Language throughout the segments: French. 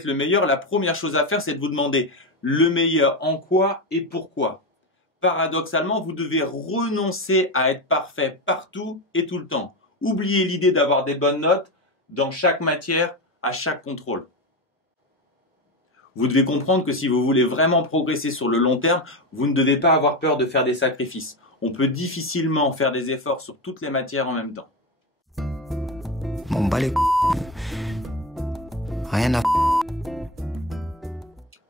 être le meilleur, la première chose à faire, c'est de vous demander le meilleur en quoi et pourquoi. Paradoxalement, vous devez renoncer à être parfait partout et tout le temps. Oubliez l'idée d'avoir des bonnes notes dans chaque matière, à chaque contrôle. Vous devez comprendre que si vous voulez vraiment progresser sur le long terme, vous ne devez pas avoir peur de faire des sacrifices. On peut difficilement faire des efforts sur toutes les matières en même temps. M'en bats les rien à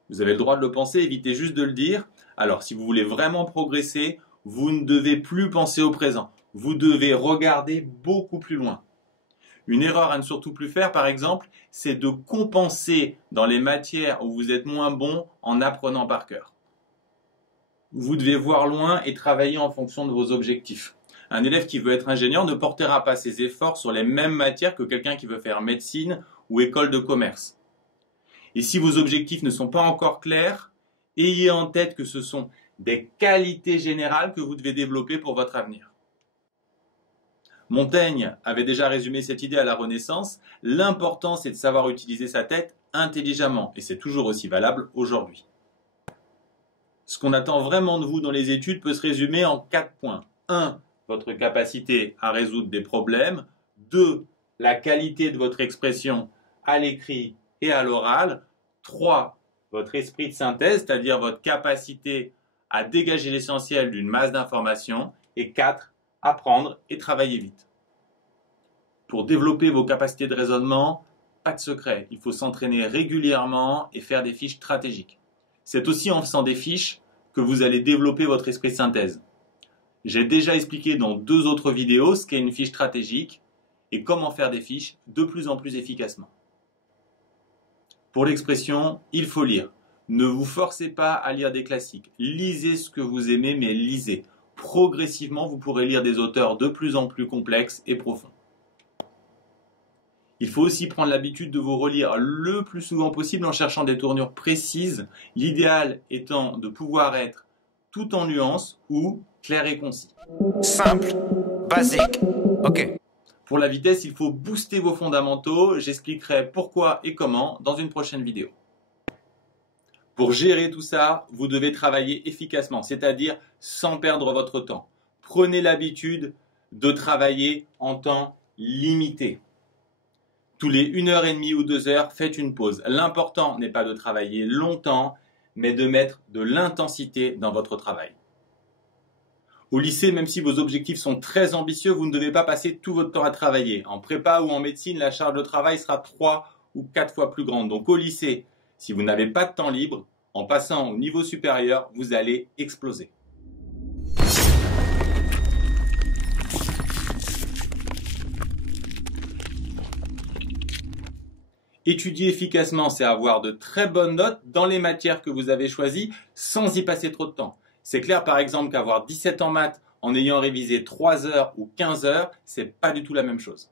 Vous avez le droit de le penser, évitez juste de le dire. Alors, si vous voulez vraiment progresser, vous ne devez plus penser au présent. Vous devez regarder beaucoup plus loin. Une erreur à ne surtout plus faire, par exemple, c'est de compenser dans les matières où vous êtes moins bon en apprenant par cœur. Vous devez voir loin et travailler en fonction de vos objectifs. Un élève qui veut être ingénieur ne portera pas ses efforts sur les mêmes matières que quelqu'un qui veut faire médecine ou école de commerce. Et si vos objectifs ne sont pas encore clairs, ayez en tête que ce sont des qualités générales que vous devez développer pour votre avenir. Montaigne avait déjà résumé cette idée à la Renaissance. L'important, c'est de savoir utiliser sa tête intelligemment. Et c'est toujours aussi valable aujourd'hui. Ce qu'on attend vraiment de vous dans les études peut se résumer en 4 points. 1. Votre capacité à résoudre des problèmes. 2. La qualité de votre expression à l'écrit et à l'oral. 3. Votre esprit de synthèse, c'est-à-dire votre capacité à dégager l'essentiel d'une masse d'informations. Et 4. Apprendre et travailler vite. Pour développer vos capacités de raisonnement, pas de secret. Il faut s'entraîner régulièrement et faire des fiches stratégiques. C'est aussi en faisant des fiches que vous allez développer votre esprit de synthèse. J'ai déjà expliqué dans 2 autres vidéos ce qu'est une fiche stratégique et comment faire des fiches de plus en plus efficacement. Pour l'expression, il faut lire. Ne vous forcez pas à lire des classiques. Lisez ce que vous aimez, mais lisez. Progressivement, vous pourrez lire des auteurs de plus en plus complexes et profonds. Il faut aussi prendre l'habitude de vous relire le plus souvent possible en cherchant des tournures précises, l'idéal étant de pouvoir être tout en nuances ou clair et concis. simple, basique. OK. Pour la vitesse, il faut booster vos fondamentaux. J'expliquerai pourquoi et comment dans une prochaine vidéo. Pour gérer tout ça, vous devez travailler efficacement, c'est-à-dire sans perdre votre temps. Prenez l'habitude de travailler en temps limité. Tous les 1h30 ou 2 heures, faites une pause. L'important n'est pas de travailler longtemps, mais de mettre de l'intensité dans votre travail. Au lycée, même si vos objectifs sont très ambitieux, vous ne devez pas passer tout votre temps à travailler. En prépa ou en médecine, la charge de travail sera 3 ou 4 fois plus grande. Donc au lycée, si vous n'avez pas de temps libre, en passant au niveau supérieur, vous allez exploser. Étudier efficacement, c'est avoir de très bonnes notes dans les matières que vous avez choisies sans y passer trop de temps. C'est clair par exemple qu'avoir 17 en maths en ayant révisé 3 heures ou 15 heures, c'est pas du tout la même chose.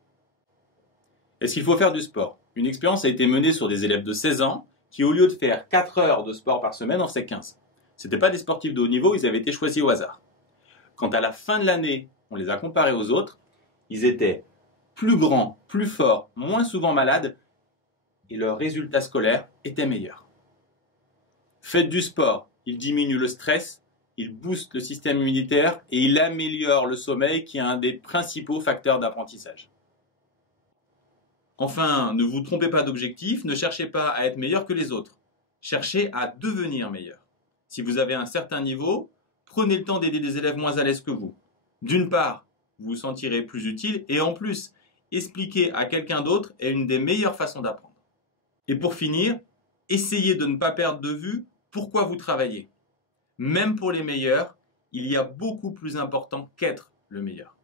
Est-ce qu'il faut faire du sport? Une expérience a été menée sur des élèves de 16 ans qui, au lieu de faire 4 heures de sport par semaine, en faisaient 15. Ce n'étaient pas des sportifs de haut niveau, ils avaient été choisis au hasard. Quand à la fin de l'année, on les a comparés aux autres, ils étaient plus grands, plus forts, moins souvent malades et leurs résultats scolaires étaient meilleurs. Faites du sport, il diminue le stress, il booste le système immunitaire et il améliore le sommeil qui est un des principaux facteurs d'apprentissage. Enfin, ne vous trompez pas d'objectif, ne cherchez pas à être meilleur que les autres. Cherchez à devenir meilleur. Si vous avez un certain niveau, prenez le temps d'aider des élèves moins à l'aise que vous. D'une part, vous vous sentirez plus utile et en plus, expliquer à quelqu'un d'autre est une des meilleures façons d'apprendre. Et pour finir, essayez de ne pas perdre de vue pourquoi vous travaillez. Même pour les meilleurs, il y a beaucoup plus important qu'être le meilleur.